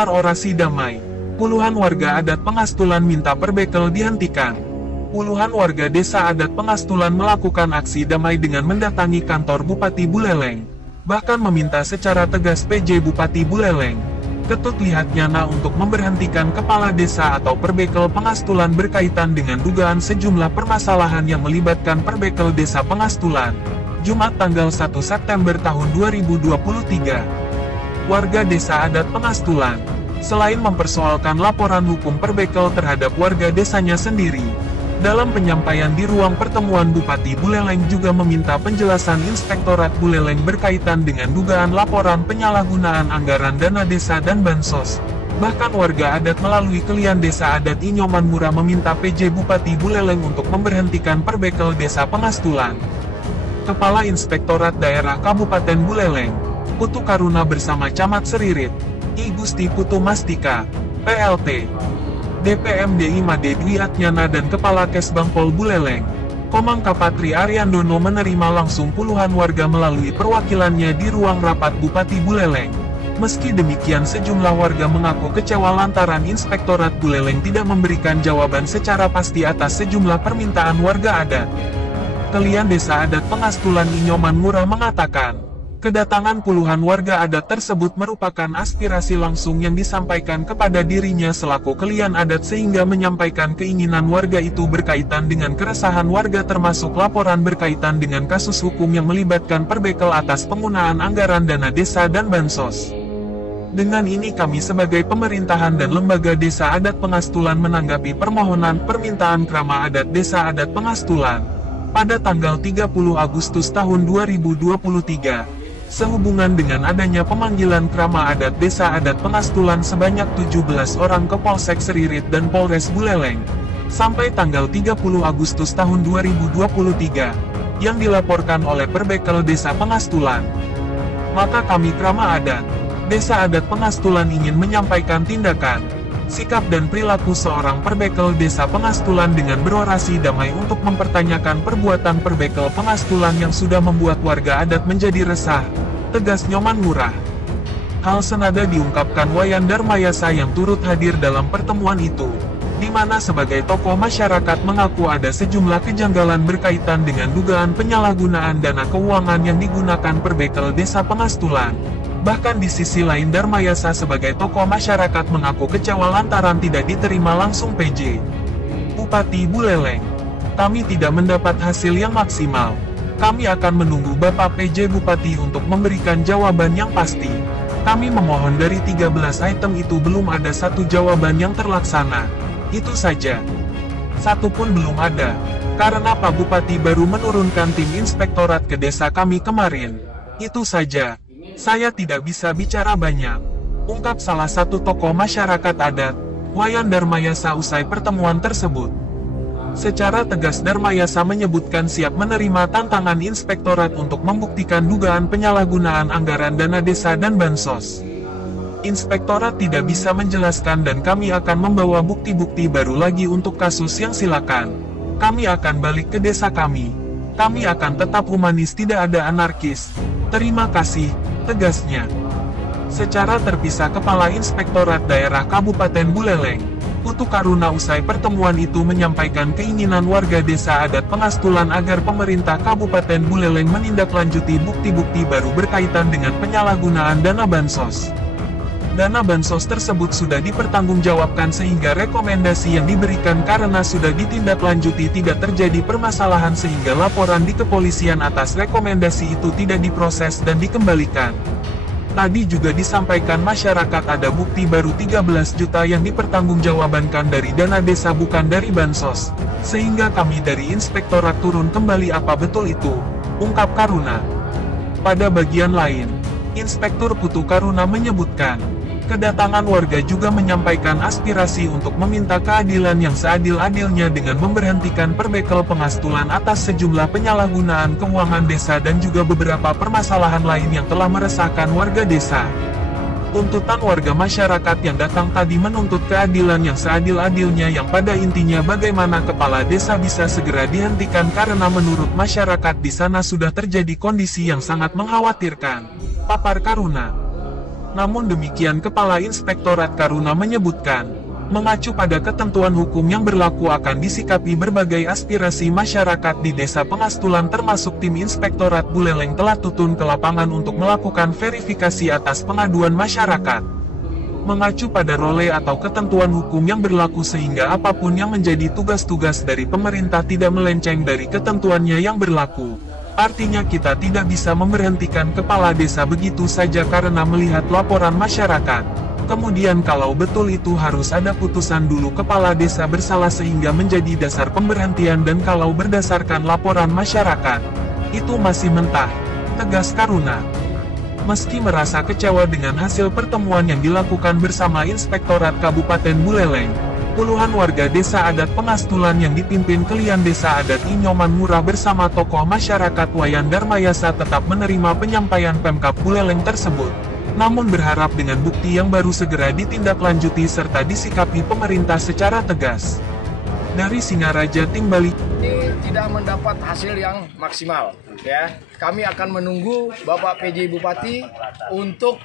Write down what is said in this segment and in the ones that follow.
menggelar orasi damai. Puluhan warga adat Pengastulan minta perbekel dihentikan. Puluhan warga desa adat Pengastulan melakukan aksi damai dengan mendatangi kantor Bupati Buleleng. Bahkan meminta secara tegas PJ Bupati Buleleng, Ketut Lihat Nyana untuk memberhentikan kepala desa atau perbekel Pengastulan berkaitan dengan dugaan sejumlah permasalahan yang melibatkan perbekel desa Pengastulan. Jumat tanggal 1 September tahun 2023. Warga desa adat Pengastulan, selain mempersoalkan laporan hukum perbekel terhadap warga desanya sendiri, dalam penyampaian di ruang pertemuan Bupati Buleleng juga meminta penjelasan Inspektorat Buleleng berkaitan dengan dugaan laporan penyalahgunaan anggaran dana desa dan bansos. Bahkan warga adat melalui Kelian Desa Adat Inyoman Murah meminta PJ Bupati Buleleng untuk memberhentikan perbekel desa Pengastulan. Kepala Inspektorat Daerah Kabupaten Buleleng, Putu Karuna bersama Camat Seririt, I Gusti Putu Mastika, PLT, DPMDI Made Dwi Atnyana dan Kepala Kesbang Pol Buleleng, Komang Kapatri Ariandono menerima langsung puluhan warga melalui perwakilannya di ruang rapat Bupati Buleleng. Meski demikian sejumlah warga mengaku kecewa lantaran Inspektorat Buleleng tidak memberikan jawaban secara pasti atas sejumlah permintaan warga adat. Kelian Desa Adat Pengastulan Inyoman Murah mengatakan, kedatangan puluhan warga adat tersebut merupakan aspirasi langsung yang disampaikan kepada dirinya selaku kelian adat sehingga menyampaikan keinginan warga itu berkaitan dengan keresahan warga termasuk laporan berkaitan dengan kasus hukum yang melibatkan perbekel atas penggunaan anggaran dana desa dan bansos. Dengan ini kami sebagai pemerintahan dan lembaga desa adat Pengastulan menanggapi permohonan permintaan Krama Adat Desa Adat Pengastulan pada tanggal 30 Agustus tahun 2023. Sehubungan dengan adanya pemanggilan Krama Adat Desa Adat Pengastulan sebanyak 17 orang ke Polsek Seririt dan Polres Buleleng, sampai tanggal 30 Agustus tahun 2023, yang dilaporkan oleh perbekel Desa Pengastulan. Maka kami Krama Adat Desa Adat Pengastulan ingin menyampaikan tindakan, sikap dan perilaku seorang perbekel Desa Pengastulan dengan berorasi damai untuk mempertanyakan perbuatan perbekel Pengastulan yang sudah membuat warga adat menjadi resah, tegas Nyoman Murah. Hal senada diungkapkan Wayan Darmayasa yang turut hadir dalam pertemuan itu, di mana sebagai tokoh masyarakat mengaku ada sejumlah kejanggalan berkaitan dengan dugaan penyalahgunaan dana keuangan yang digunakan perbekel Desa Pengastulan. Bahkan di sisi lain Darmayasa sebagai tokoh masyarakat mengaku kecewa lantaran tidak diterima langsung PJ Bupati Buleleng. Kami tidak mendapat hasil yang maksimal. Kami akan menunggu Bapak PJ Bupati untuk memberikan jawaban yang pasti. Kami memohon dari 13 item itu belum ada satu jawaban yang terlaksana. Itu saja. Satu pun belum ada. Karena Pak Bupati baru menurunkan tim inspektorat ke desa kami kemarin. Itu saja. Saya tidak bisa bicara banyak, ungkap salah satu tokoh masyarakat adat, Wayan Darmayasa usai pertemuan tersebut. Secara tegas Darmayasa menyebutkan siap menerima tantangan inspektorat untuk membuktikan dugaan penyalahgunaan anggaran dana desa dan bansos. Inspektorat tidak bisa menjelaskan dan kami akan membawa bukti-bukti baru lagi untuk kasus yang silakan. Kami akan balik ke desa kami. Kami akan tetap humanis, tidak ada anarkis. Terima kasih, tegasnya. Secara terpisah Kepala Inspektorat Daerah Kabupaten Buleleng, Putu Karuna usai pertemuan itu menyampaikan keinginan warga desa adat Pengastulan agar pemerintah Kabupaten Buleleng menindaklanjuti bukti-bukti baru berkaitan dengan penyalahgunaan dana bansos. Dana bansos tersebut sudah dipertanggungjawabkan sehingga rekomendasi yang diberikan karena sudah ditindaklanjuti tidak terjadi permasalahan sehingga laporan di kepolisian atas rekomendasi itu tidak diproses dan dikembalikan. Tadi juga disampaikan masyarakat ada bukti baru 13 juta yang dipertanggungjawabkan dari dana desa bukan dari bansos, sehingga kami dari inspektorat turun kembali apa betul itu, ungkap Karuna. Pada bagian lain, Inspektur Putu Karuna menyebutkan, kedatangan warga juga menyampaikan aspirasi untuk meminta keadilan yang seadil-adilnya dengan memberhentikan perbekel Pengastulan atas sejumlah penyalahgunaan keuangan desa dan juga beberapa permasalahan lain yang telah meresahkan warga desa. Tuntutan warga masyarakat yang datang tadi menuntut keadilan yang seadil-adilnya yang pada intinya bagaimana kepala desa bisa segera dihentikan karena menurut masyarakat di sana sudah terjadi kondisi yang sangat mengkhawatirkan, papar Karuna. Namun demikian Kepala Inspektorat Karuna menyebutkan, mengacu pada ketentuan hukum yang berlaku akan disikapi berbagai aspirasi masyarakat di Desa Pengastulan termasuk tim Inspektorat Buleleng telah turun ke lapangan untuk melakukan verifikasi atas pengaduan masyarakat. Mengacu pada role atau ketentuan hukum yang berlaku sehingga apapun yang menjadi tugas-tugas dari pemerintah tidak melenceng dari ketentuannya yang berlaku. Artinya kita tidak bisa memberhentikan kepala desa begitu saja karena melihat laporan masyarakat. Kemudian kalau betul itu harus ada putusan dulu kepala desa bersalah sehingga menjadi dasar pemberhentian dan kalau berdasarkan laporan masyarakat, itu masih mentah, tegas Karuna. Meski merasa kecewa dengan hasil pertemuan yang dilakukan bersama Inspektorat Kabupaten Buleleng, puluhan warga desa adat Pengastulan yang dipimpin Kelian Desa Adat Inyoman Murah bersama tokoh masyarakat Wayan Darmayasa tetap menerima penyampaian Pemkab Buleleng tersebut. Namun berharap dengan bukti yang baru segera ditindaklanjuti serta disikapi pemerintah secara tegas. Dari Singaraja, Timbali. Ini tidak mendapat hasil yang maksimal, ya. Kami akan menunggu Bapak PJ Bupati untuk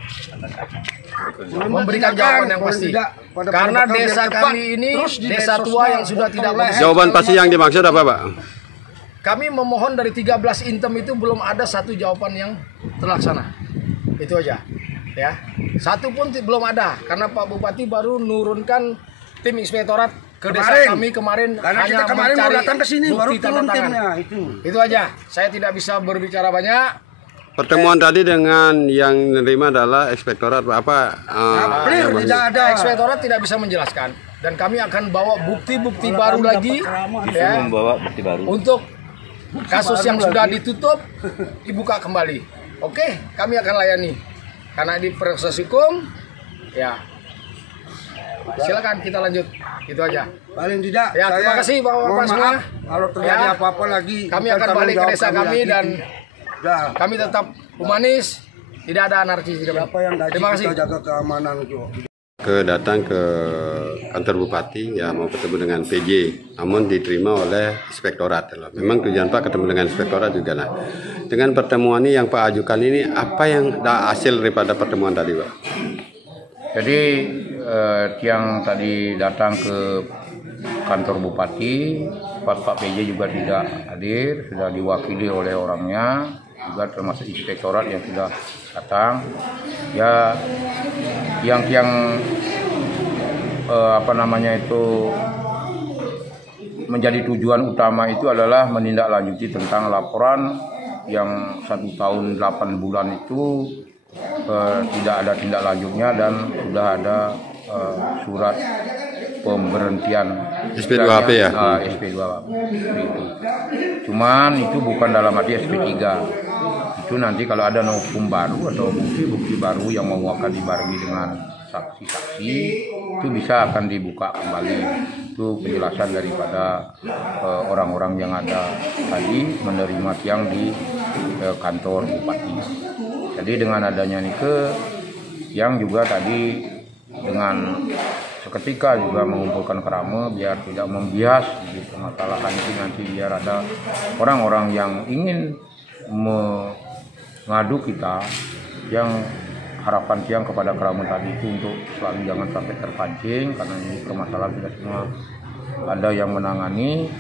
memberikan jawaban yang pasti. Karena desa kami ini desa tua yang sudah tidak bersih. Jawaban pasti yang dimaksud apa, Pak? Kami memohon dari 13 intem itu belum ada satu jawaban yang terlaksana. Itu aja, ya. Satu pun belum ada karena Pak Bupati baru nurunkan tim inspektorat ke desa kami kemarin karena hanya kita kemarin mencari mau datang ke sini baru bukti tanda turun tangan. timnya Itu aja. Saya tidak bisa berbicara banyak. Pertemuan tadi dengan yang menerima adalah inspektorat apa? Tidak ada. Inspektorat tidak bisa menjelaskan dan kami akan bawa bukti-bukti baru lagi, ya, membawa bukti baru untuk kasus yang sudah ditutup dibuka kembali. Oke, kami akan layani karena di proses hukum, ya. Silakan kita lanjut, itu aja. Paling tidak, ya, terima kasih Bapak-Bapak semua. Kalau terjadi ya, apa-apa lagi, kami akan balik ke desa kami dan kami tetap humanis, tidak ada anarkis. Terima kasih. Kita jaga keamanan itu. Datang ke kantor bupati, ya mau ketemu dengan PJ, namun diterima oleh inspektorat. Memang tujuan Pak ketemu dengan inspektorat juga. Nah, dengan pertemuan ini yang Pak ajukan ini, apa yang hasil daripada pertemuan tadi, Pak? Jadi yang tadi datang ke kantor bupati, Pak PJ juga tidak hadir, sudah diwakili oleh orangnya, juga termasuk inspektorat yang sudah datang. Ya, yang menjadi tujuan utama itu adalah menindaklanjuti tentang laporan yang 1 tahun 8 bulan itu tidak ada tindak lanjutnya dan sudah ada surat pemberhentian SP2HP ya? SP2HP itu. Cuman itu bukan dalam arti SP3. Itu nanti kalau ada hukum baru atau bukti-bukti baru yang mau akan dibarengi dengan saksi-saksi, itu bisa akan dibuka kembali. Itu penjelasan daripada orang-orang yang ada tadi menerima siang di kantor bupati. Jadi dengan adanya Nike yang juga tadi dengan seketika juga mengumpulkan kerama biar tidak membias di permasalahan ini, nanti biar ada orang-orang yang ingin mengadu kita yang harapan siang kepada kerama tadi itu untuk selalu jangan sampai terpancing karena ini permasalahan tidak semua ada yang menangani.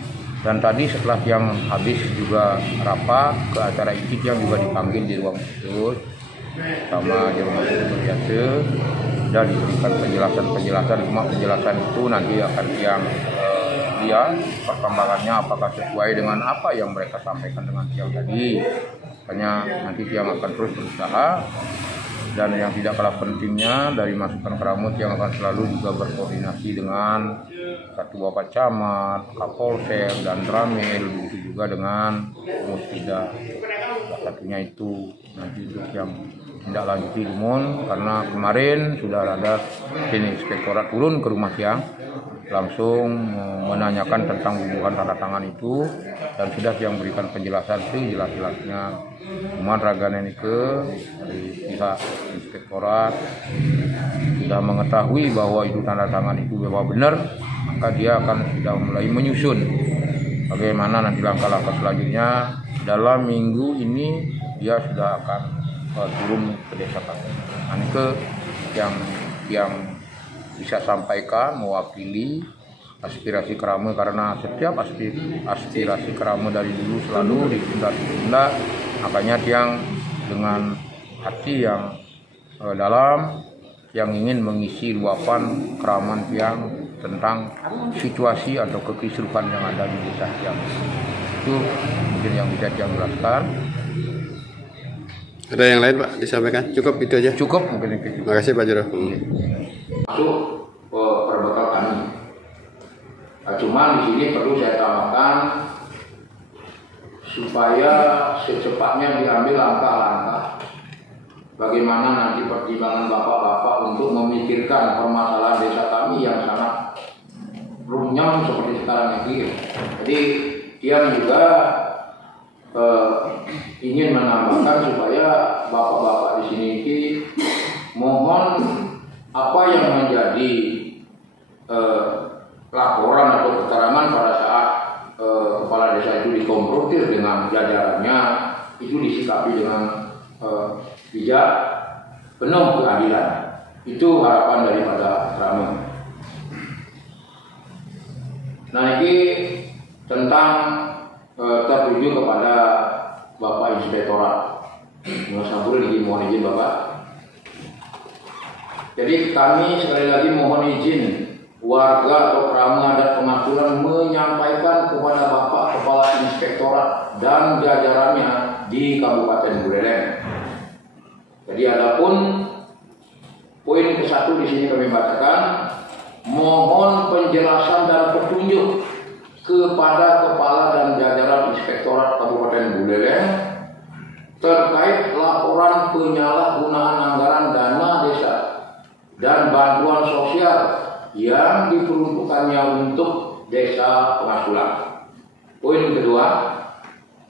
Dan tadi setelah yang habis juga rapat ke acara ICIT yang juga dipanggil di ruang khusus sama Jerman biasa dan diberikan penjelasan. Cuma penjelasan itu nanti akan yang lihat perkembangannya apakah sesuai dengan apa yang mereka sampaikan dengan siang tadi. Makanya nanti siang akan terus berusaha. Dan yang tidak kalah pentingnya dari masukan Keramut yang akan selalu juga berkoordinasi dengan Ketua Pak Camat, Kapolsek, dan Ramil, begitu juga dengan Musida. Salah satunya itu nanti untuk yang tidak lanjuti Lumun, karena kemarin sudah ada sini inspektorat turun ke rumah siang, langsung menanyakan tentang bubuhan tanda tangan itu dan sudah yang berikan penjelasan sejelas-jelasnya. Cuman Ragana Nike dari pihak inspektorat sudah mengetahui bahwa itu tanda tangan itu memang benar, maka dia akan sudah mulai menyusun bagaimana nanti langkah-langkah selanjutnya. Dalam minggu ini dia sudah akan turun ke desa kami. Nike yang bisa sampaikan mewakili aspirasi Kerama, karena setiap aspirasi Kerama dari dulu selalu ditunda-tunda. Makanya Tiang dengan hati yang dalam yang ingin mengisi luapan keraman Tiang tentang situasi atau kekisruhan yang ada di desa Tiang. Itu mungkin yang bisa Tiang jelaskan. Ada yang lain Pak disampaikan? Cukup itu aja? Cukup mungkin itu. Terima kasih Pak Jero. Masuk perbekal kami. Cuma di sini perlu saya tambahkan supaya secepatnya diambil langkah-langkah bagaimana nanti pertimbangan bapak-bapak untuk memikirkan permasalahan desa kami yang sangat runyam seperti sekarang ini. Jadi dia juga ingin menambahkan supaya bapak-bapak di sini mohon apa yang menjadi laporan atau keterangan pada saat kepala desa itu dikonfrontir dengan jajarannya itu disikapi dengan bijak, penuh keadilan. Itu harapan daripada Kerama. Nah ini tentang tertuju kepada Bapak Inspektorat. Sampul lagi mohon izin Bapak. Jadi kami sekali lagi mohon izin warga atau Kerama adat Pengasuran menyampaikan kepada Bapak Kepala Inspektorat dan jajarannya di Kabupaten Buleleng. Jadi adapun poin ke-1 di sini kami bacakan, mohon penjelasan dan petunjuk kepada Kepala dan jajaran Inspektorat Kabupaten Buleleng terkait laporan penyalahgunaan anggaran dana desa dan bantuan sosial yang diperuntukannya untuk desa Pengasulan. Poin kedua,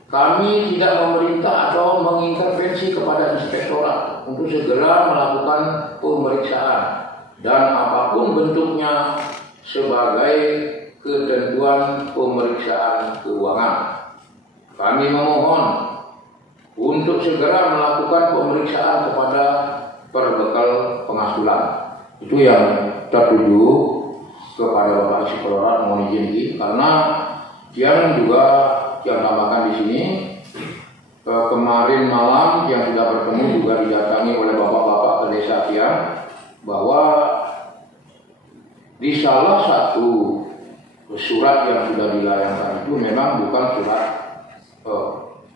kami tidak memerintah atau mengintervensi kepada inspektorat untuk segera melakukan pemeriksaan dan apapun bentuknya sebagai ketentuan pemeriksaan keuangan. Kami memohon untuk segera melakukan pemeriksaan kepada perbekal Pengasulan. Itu yang tertuju kepada Bapak Inspektorat, mohon izin karena yang juga yang tambahkan di sini kemarin malam yang sudah bertemu juga didatangi oleh bapak-bapak ke desa Tiang bahwa di salah satu surat yang sudah dilayangkan itu memang bukan surat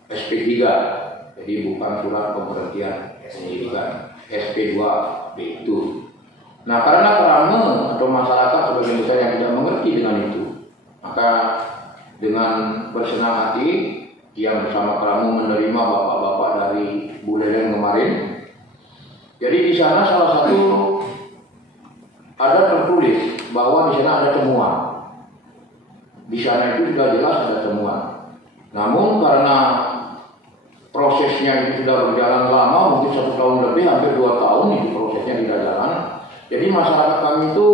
SP3, jadi bukan surat pemberhentian penyidikan, SP2B itu. Nah karena Kerama atau masyarakat sebagian besar yang tidak mengerti dengan itu, maka dengan bersenang hati yang bersama Kerama menerima bapak-bapak dari Buleleng kemarin. Jadi di sana salah satu ada tertulis bahwa di sana ada temuan. Di sana itu sudah jelas ada temuan. Namun karena prosesnya itu sudah berjalan lama, mungkin 1 tahun lebih, hampir 2 tahun itu prosesnya tidak jalan. Jadi masyarakat kami itu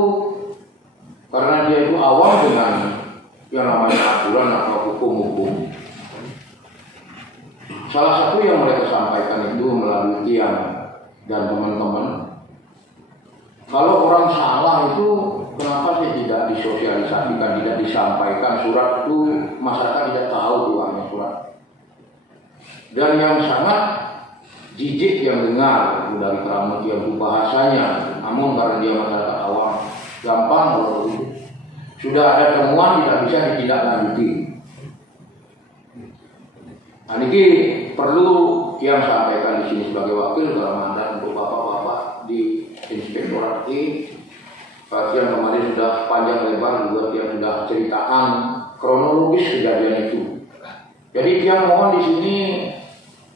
karena dia itu awam dengan yang namanya aturan atau hukum-hukum. Salah satu yang mereka sampaikan itu melalui Tiang dan teman-teman, kalau orang salah itu kenapa sih tidak disosialisasikan, tidak disampaikan surat itu, masyarakat tidak tahu uangnya surat. Dan yang sangat jijik yang dengar dari Kerama Tiang bahasanya, namun karena dia masyarakat awam, gampang kalau itu. Sudah ada temuan tidak bisa ditindaklanjuti. Nah ini perlu yang sampaikan di sini sebagai wakil Kerama untuk bapak-bapak di Inspektorat ini. Yang kemarin sudah panjang lebar juga yang sudah ceritakan kronologis kejadian itu. Jadi Tiang mohon di sini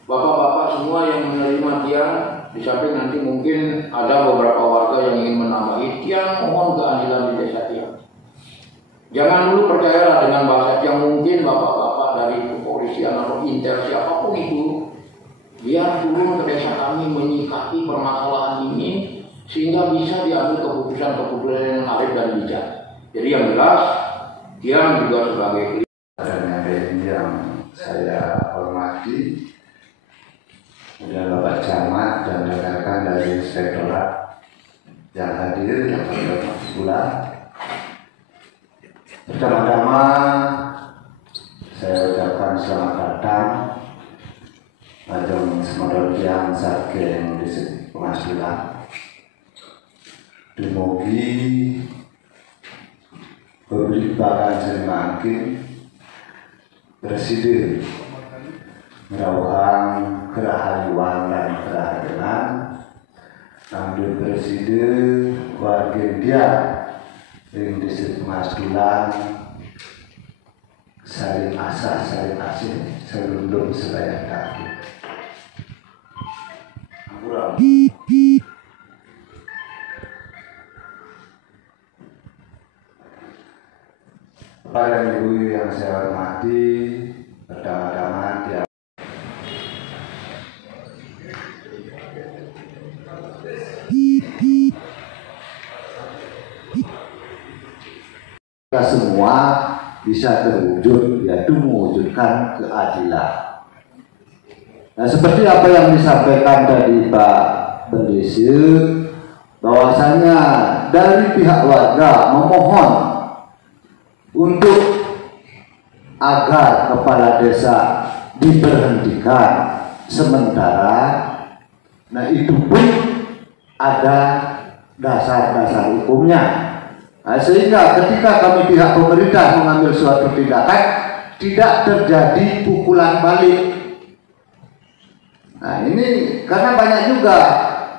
bapak-bapak semua yang menerima Tiang, di samping nanti mungkin ada beberapa warga yang ingin menambahi, Tiang mohon keadilan di desa Tiang. Jangan dulu percayalah dengan bahasa yang mungkin bapak-bapak dari kepolisian atau intel siapapun itu, biar turun ke desa kami menyikapi permasalahan ini sehingga bisa diambil keputusan-keputusan yang arif dan bijak. Jadi yang jelas, dia juga sebagai dan yang saya hormati, dan Bapak Camat dan rekan-rekan dari Inspektorat yang hadir, yang saya hormati pula. Pertama-tama saya ucapkan selamat datang Majong Semododiang saking Distrik Pengadilan. Dumugi Bakan Srimangkin Presiden Merawang Kerahayuan dan Kerahadenan Ambil Presiden warga dia di Distrik Pengadilan saling asah, saling asih, selundum selayak kaki. Para ibu yang saya hormati, pertama-tama dia kita semua bisa terwujud, yaitu mewujudkan keadilan. Nah, seperti apa yang disampaikan tadi Pak Pendesir, bahwasanya dari pihak warga memohon untuk agar kepala desa diberhentikan sementara. Nah, itu pun ada dasar-dasar hukumnya. Nah, sehingga ketika kami pihak pemerintah mengambil suatu tindakan, tidak terjadi pukulan balik. Nah, ini karena banyak juga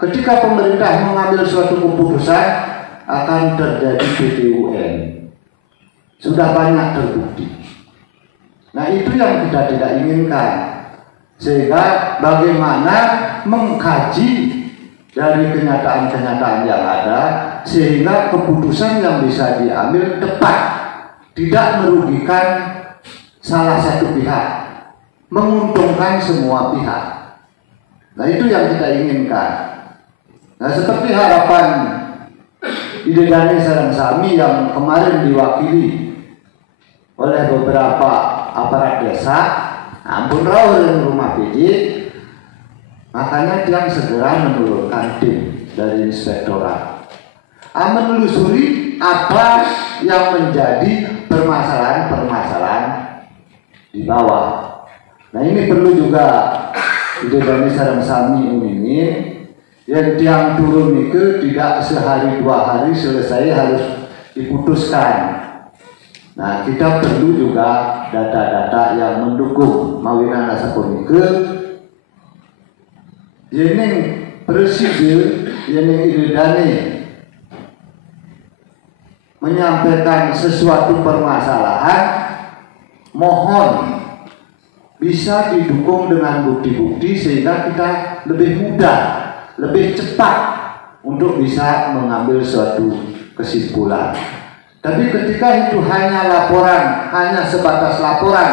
ketika pemerintah mengambil suatu keputusan akan terjadi PT-UN. Sudah banyak terbukti. Nah, itu yang kita tidak inginkan. Sehingga bagaimana mengkaji dari kenyataan-kenyataan yang ada, sehingga keputusan yang bisa diambil tepat, tidak merugikan salah satu pihak, menguntungkan semua pihak. Nah, itu yang kita inginkan. Nah, seperti harapan Idedani Sarangsami yang kemarin diwakili oleh beberapa aparat desa, ampun rawuh dan rumah PJ, makanya dia segera menurunkan tim dari inspektorat, menelusuri apa yang menjadi permasalahan-permasalahan di bawah. Nah, ini perlu juga Idedani Sarangsami ini yang turun itu tidak sehari dua hari selesai, harus diputuskan. Nah, kita perlu juga data-data yang mendukung mawinan sapunike. Ini Presiden ini Idedani menyampaikan sesuatu permasalahan, mohon bisa didukung dengan bukti-bukti sehingga kita lebih mudah, lebih cepat untuk bisa mengambil suatu kesimpulan. Tapi ketika itu hanya laporan, hanya sebatas laporan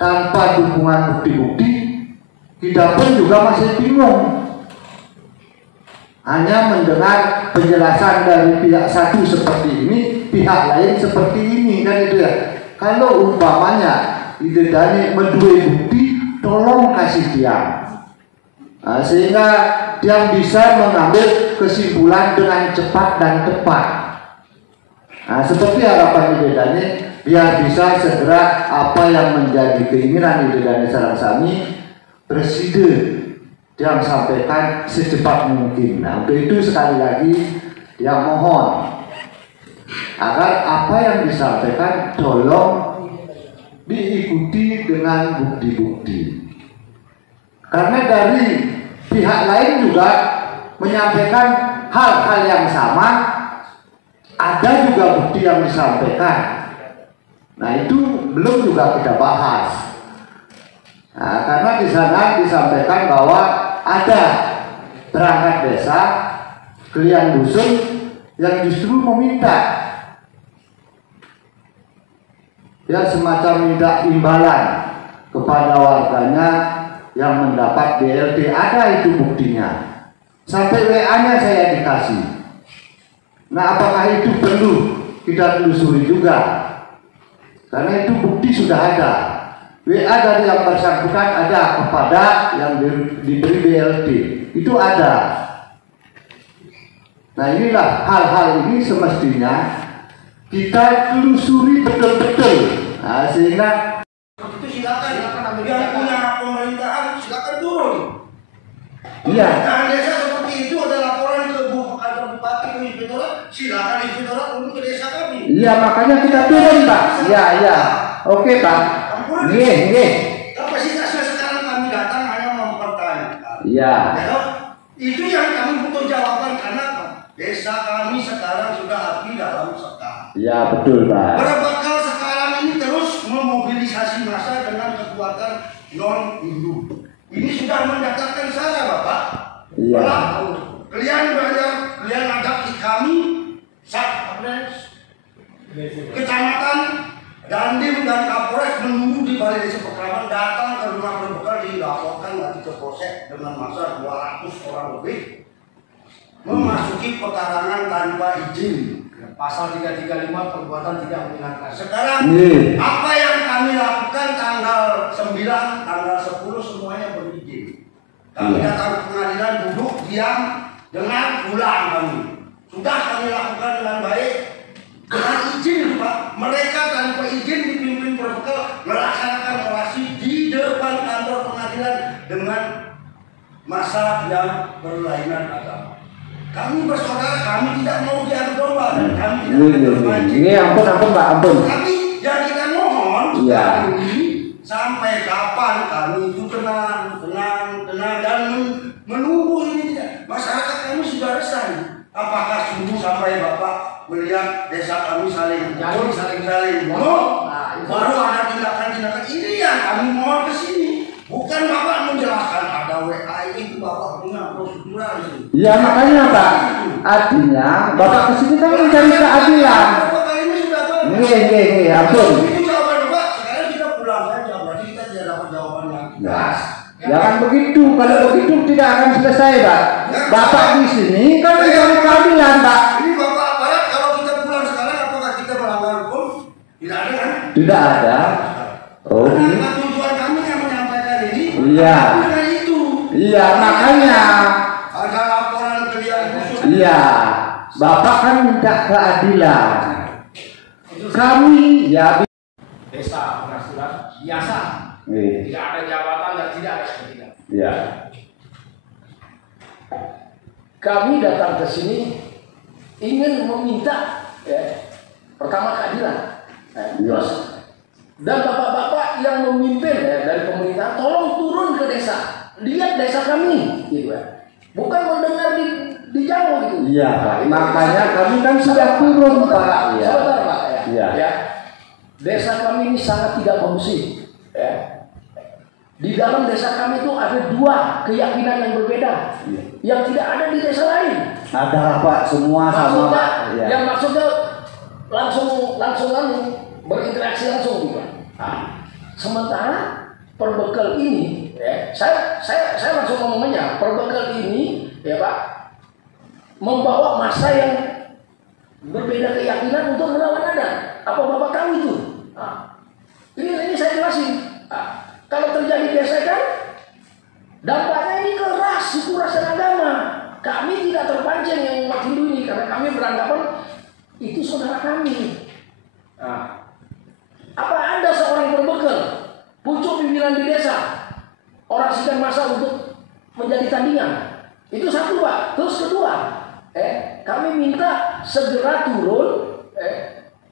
tanpa dukungan bukti-bukti, kita pun juga masih bingung. Hanya mendengar penjelasan dari pihak satu seperti ini, pihak lain seperti ini, kan itu ya. Kalau umpamanya Idedani mendua bukti, tolong kasih dia. Nah, sehingga dia bisa mengambil kesimpulan dengan cepat dan tepat. Nah, seperti harapan Idedani, biar bisa segera apa yang menjadi keinginan Idedani Sarangsami, Presiden yang sampaikan secepat mungkin. Nah, untuk itu sekali lagi dia mohon agar apa yang disampaikan tolong diikuti dengan bukti-bukti. Karena dari pihak lain juga menyampaikan hal-hal yang sama, ada juga bukti yang disampaikan. Nah, itu belum juga kita bahas. Nah, karena di sana disampaikan bahwa ada perangkat desa, kalian dusun yang justru meminta, ya semacam minta imbalan kepada warganya yang mendapat BLT. Ada itu buktinya. Sampai WA-nya saya dikasih. Nah, apakah itu perlu kita telusuri juga? Karena itu bukti sudah ada. WA dari yang bersangkutan ada kepada yang diberi BLT. Itu ada. Nah inilah hal-hal ini semestinya kita telusuri betul-betul. Nah, sehingga Itu silakan yang punya pemerintahan silakan turun. iya, Pemerintahan desa seperti itu ada laporan ke kantor bupati ke inspektorat, silakan inspektorat turun ke desa kami. iya makanya kita turun Pak. Iya, iya. Oke Pak. Nggih. Kapasitasnya sekarang kami datang hanya mempertanyakan. Iya. Ya, itu yang kami butuh jawaban karena desa kami sekarang sudah api dalam sekam. Iya betul Pak. Berbekal sekarang ini terus memobilisasi massa dengan kekuatan non-Hindu. Ini sudah mendatangkan saya Bapak. Iya. Kalian belajar, kalian ajak kami, kecamatan, Dandim dan Kapolres menunggu di Balai Desa Pekraman datang ke rumah berbekal dilaporkan nanti ke Polsek dengan masa 200 orang lebih memasuki pekarangan tanpa izin. Pasal 335 perbuatan tidak menyenangkan. Sekarang apa yang kami lakukan tanggal 9, tanggal 10 semuanya berizin. Kami datang ke pengadilan duduk diam dengan pulang kami. Sudah kami lakukan dengan baik dengan izin Pak. Mereka tanpa izin dipimpin berbekal melaksanakan orasi di depan kantor pengadilan dengan massa yang berlainan agama. Kami bersaudara, kami tidak mau diadu domba dan kami tidak berpancing. Ini ampun Pak, ampun. Tapi yang kita mohon ini sampai kapan kami itu tenang dan menunggu ini tidak. Masyarakat kami sudah resah. Apakah sungguh sampai Bapak melihat desa kami saling bunuh, baru ada tindakan-tindakan ini yang kami mohon ke sini. Bukan Bapak menjelaskan ada WA itu Bapak punya prosedural ini. Ya makanya Pak, artinya Bapak kesini kan mencari keadilan. Nih, ampun. Itu jawaban Bapak. Sekarang kita pulang saja. Berarti kita tidak dapat jawaban yang jelas. Jangan begitu. Kalau begitu tidak akan selesai Pak. Bapak di sini kan mencari keadilan Pak. Ini Bapak aparat kalau kita pulang sekarang apakah kita melanggar hukum? Tidak ada kan? Tidak ada. Oh. Karena tujuan kami yang menyampaikan ini. Iya. Bukan itu. Iya makanya. Ada laporan kalian khusus. Iya. Bapak kan minta keadilan. Kami ya Desa Penghasilan biasa. Tidak ada jabatan dan tidak ada sebagainya. Iya. Kami datang ke sini ingin meminta pertama keadilan. Terus dan bapak-bapak yang memimpin dari pemerintah tolong turun ke desa, lihat desa kami, gitu ya. Bukan mendengar di jauh gitu. Iya Pak. Makanya kami kan sudah turun Pak. Iya. Sebentar Pak. Iya. Ya. Desa kami ini sangat tidak kondusif. Ya. Di dalam desa kami itu ada dua keyakinan yang berbeda, yang tidak ada di desa lain. Ada Pak, semua sama Pak. Ya. Yang maksudnya langsung berinteraksi langsung juga. Nah, sementara perbekal ini, saya langsung ngomongnya, perbekal ini, ya Pak, membawa massa yang berbeda keyakinan untuk melawan adat. Apa Bapak tahu itu? Nah, ini saya jelasin. Nah, kalau terjadi gesekan, dampaknya ini keras, suku ras dan agama. Kami tidak terpancing yang umat Hindu ini karena kami beranggapan itu saudara kami. Nah, apa ada seorang berbekal, pucuk pimpinan di desa, orasikan massa untuk menjadi tandingan? Itu satu Pak. Terus kedua, kami minta segera turun,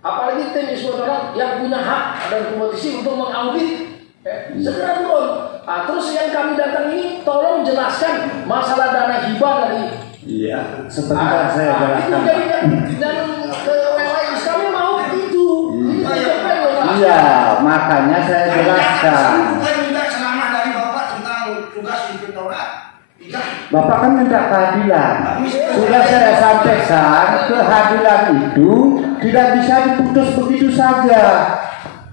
apalagi tim inspektorat yang punya hak dan kompetisi untuk mengaudit. Segera turun. Nah, terus yang kami datang ini tolong jelaskan masalah dana hibah dari. Iya. Sebentar saya jelaskan. Itu dan ke WWS kami mau itu. Iya, makanya saya jelaskan. Bukan minta ceramah dari Bapak tentang tugas inspektorat. Bapak kan minta keadilan. Sudah saya sampaikan, keadilan itu tidak bisa diputus begitu saja.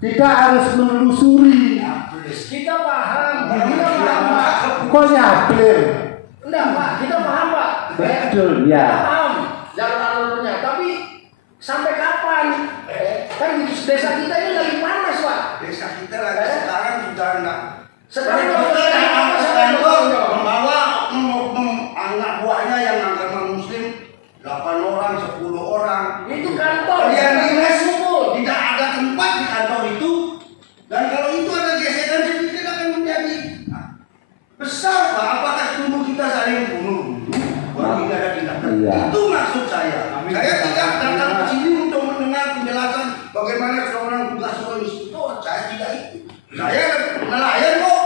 Kita harus menelusuri. Kita paham, Pak. Kok nyaplir? Enggak Pak, kita paham Pak. Betul, ya. Paham jalan alurnya, tapi sampai kapan? Kan di desa kita ini lagi panas Pak. Desa kita lagi sekarang sudah enggak. Sekarang membawa anak buahnya yang agama Muslim 8 Bagaimana seorang tugas seorang inspektor? Saya tidak itu. Saya nelayan kok.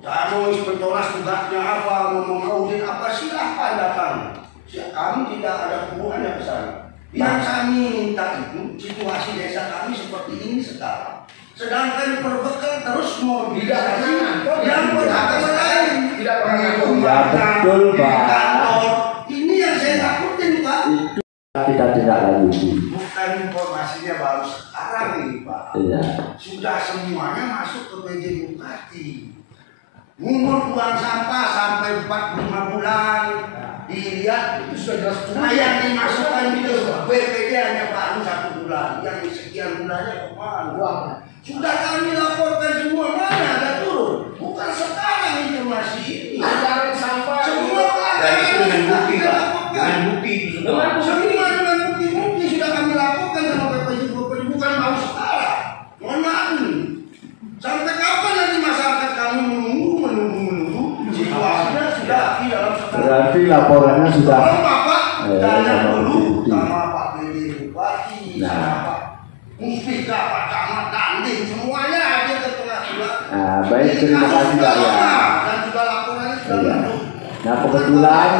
Saya mau inspektoras tugasnya apa, mau mengaudit apa, silahkan datang. Kami tidak ada hubungannya ke sana. Yang kami minta itu situasi desa kami seperti ini sekarang. Sedangkan perbekal terus mau didalami yang berhak lain. Tidak pernah Ya betul Pak. Ini yang saya takutin Pak. Kita tidak lanjuti. Bukan informasinya baru sekarang ini Pak. Iya. Sudah semuanya masuk ke PJ Bupati. Mungut buang sampah sampai 4-5 bulan. Dilihat itu sudah jelas. nah yang dimasukkan itu BPD hanya baru 1 bulan. Yang sekian bulannya kemana? Sudah kami laporkan semua, mana ada turun. Bukan sekarang informasi ini. Anggaran sampah Semua Dan itu dengan bukti Pak. Dengan bukti itu semua. semua dengan bukti-bukti sudah kami laporkan sama BPJ Bupati, bukan baru sekarang. Mohon maaf nih. Sampai kapan nanti masyarakat kami menunggu situasinya sudah di dalam sekarang. Berarti laporannya sudah. Tolong Bapak tanya sama dulu bukti. sama Pak PJ Bupati, Nah. sama Pak Muspika, Pak Camat, Dandim, semuanya hadir ke tengah-tengah. Nah, baik, terima kasih Pak ya. Dan juga laporannya sudah Iya. masuk. Nah kebetulan,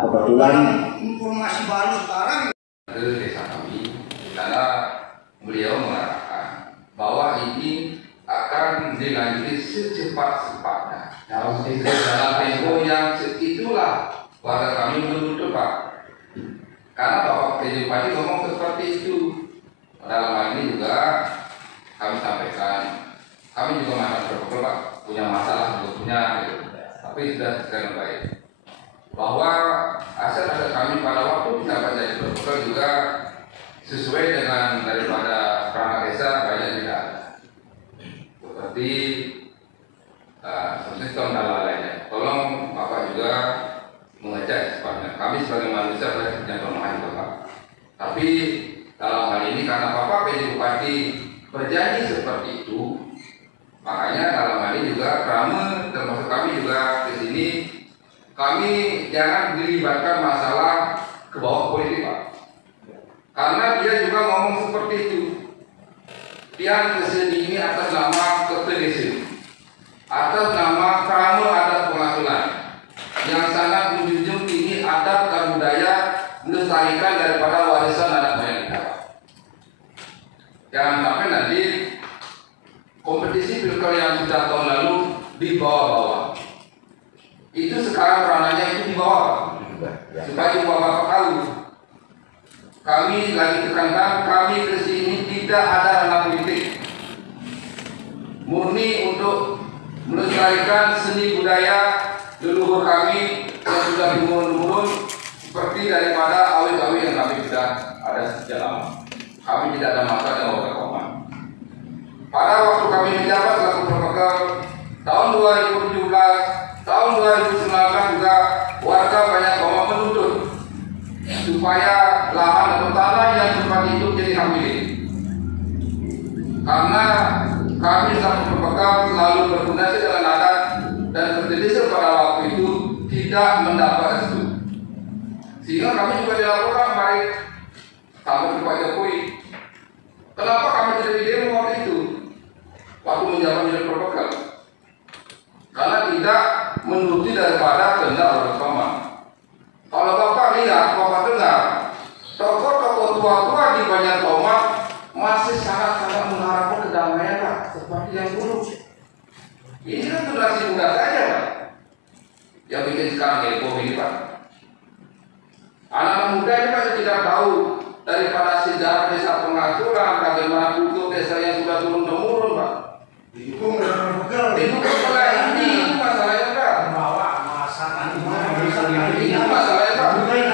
kebetulan. Informasi baru sekarang. Ke desa kami karena beliau mengatakan bahwa ini akan dilanjuti secepat-cepatnya dalam tempo yang itulah warga kami menuntut Pak, karena Bapak PJ Bupati ngomong seperti itu. Dalam hal ini juga kami sampaikan, kami juga masih berpikir Pak punya masalah juga punya gitu. Tapi sudah sekarang baik bahwa aset-aset kami pada waktu kita menjadi berpikir juga sesuai dengan daripada perangkat desa banyak tidak ada seperti sistem dan lainnya. Tolong Bapak juga mengecek secepatnya. Kami sebagai manusia boleh punya kelemahan Bapak. Tapi dalam hal ini karena Bapak PJ Bupati berjanji seperti itu, makanya dalam hal ini juga kami termasuk kami juga di sini kami jangan dilibatkan masalah ke bawah politik Pak. Karena dia juga ngomong seperti itu. Dia kesini ini atas nama kepedesan, atas nama Krama Adat Pengasuhan yang sangat menjunjung tinggi adat dan budaya, melestarikan daripada warisan adat moyang kita. Jangan sampai nanti kompetisi pilkada yang sudah tahun lalu dibawa-bawa. Itu sekarang ranahnya itu dibawa, supaya Bapak tahu. Kami lagi tekankan, kami kesini tidak ada ranah politik, murni untuk melestarikan seni budaya leluhur kami yang sudah turun-temurun seperti daripada awit-awit yang kami sudah ada sejak lama. Kami tidak ada masalah dengan warga Koma. Pada waktu kami menjabat selaku protokol tahun 2017, tahun 2019 juga warga banyak Koma menuntut supaya lahan atau tanah yang tempat itu jadi hak milik. Karena kami selaku protokol selalu berkoordinasi dengan adat dan terdesak pada waktu itu tidak mendapat restu. Sehingga kami juga dilaporkan baik sampai ke Pak Jokowi. Kenapa kami tidak di demo waktu itu? Waktu menjabat menjadi protokol. Karena tidak menuruti daripada kehendak warga Koma. Kalau Bapak lihat, Bapak dengar, tokoh-tokoh tua-tua di Banjar Koma masih sangat-sangat mengharapkan kedamaian Pak, seperti yang dulu. Ini kan generasi muda saja Pak, yang bikin sekarang heboh ini Pak. Anak muda ini masih tidak tahu daripada sejarah desa pengasuhan, bagaimana kultur desa yang sudah turun-temurun Pak. Itu masalahnya Pak. Bawa masalah Itu masalahnya Pak.